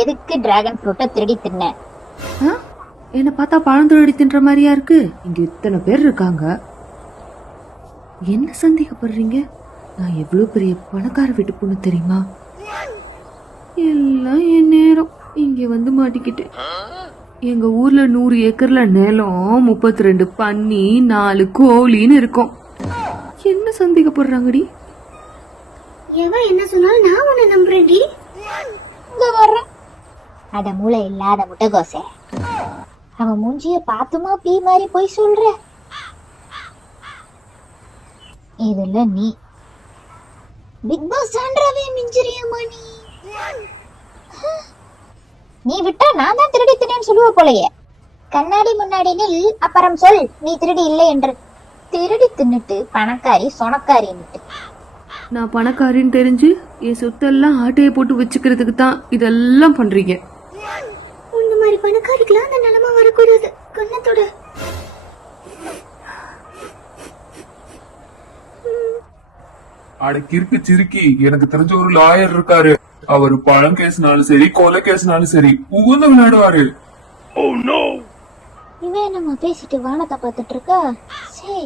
எதுக்கு டிராகன் ஃப்ரூட்டை திருடி தின்ன? என்ன பார்த்தா பழம் திருடி தின்ற மாதிரியா இருக்கு? இங்க இத்தனை பேர் இருக்காங்க, என்ன சந்தேகப்படுறீங்க? நான் எவ்வளவு பெரிய பணக்கார வீட்டு பொண்ணு தெரியுமா? எல்லாம் என் நேரம் இங்க வந்து மாட்டிக்கிட்டேன். எங்க ஊர்ல 100 ஏக்கர்ல நிலம், 32 பன்னி, 4 கோழின்னு இருக்கும். என்ன சந்தேகப்படுறாங்கடி? எவன் என்ன சொன்னாலும் நான் உன்னை நம்புறேன்டி. அட மூளை இல்லாத முட்டைகோசை, அவன் மூஞ்சிய பாத்துமா பீ மாதிரி போய் சொல்ற. இதுல நீ பிக் பாஸ் சான்றாவே மிஞ்சிரியாமா நீ? நீ விட்டா நான் தான் திருடி தினேன்னு சொல்லுவ போலயே. கண்ணாடி முன்னாடி நில், அப்புறம் சொல் நீ திருடி இல்லை என்று. திருடி தின்னுட்டு பணக்காரி சொனக்காரின்னுட்டு. நான் பணக்காரின்னு தெரிஞ்சு என் சொத்தெல்லாம் ஆட்டையை போட்டு வச்சுக்கிறதுக்கு தான் இதெல்லாம் பண்றீங்க. இந்த மாதிரி பணக்காரிக்கெல்லாம் அந்த நிலைமை வரக்கூடாது. கண்ணத்தோட அட கிறுக்கு சிறுக்கி, எனக்கு தெரிஞ்ச ஒரு லாயர் இருக்காரு. அவர் பழம் கேஸ்னாலும் சரி, கொலை கேஸ்னாலும் சரி உகுந்து விளையாடுவாரு. இவன் நம்ம பேசிட்டு வானத்தை பார்த்துட்டு இருக்கா. சரி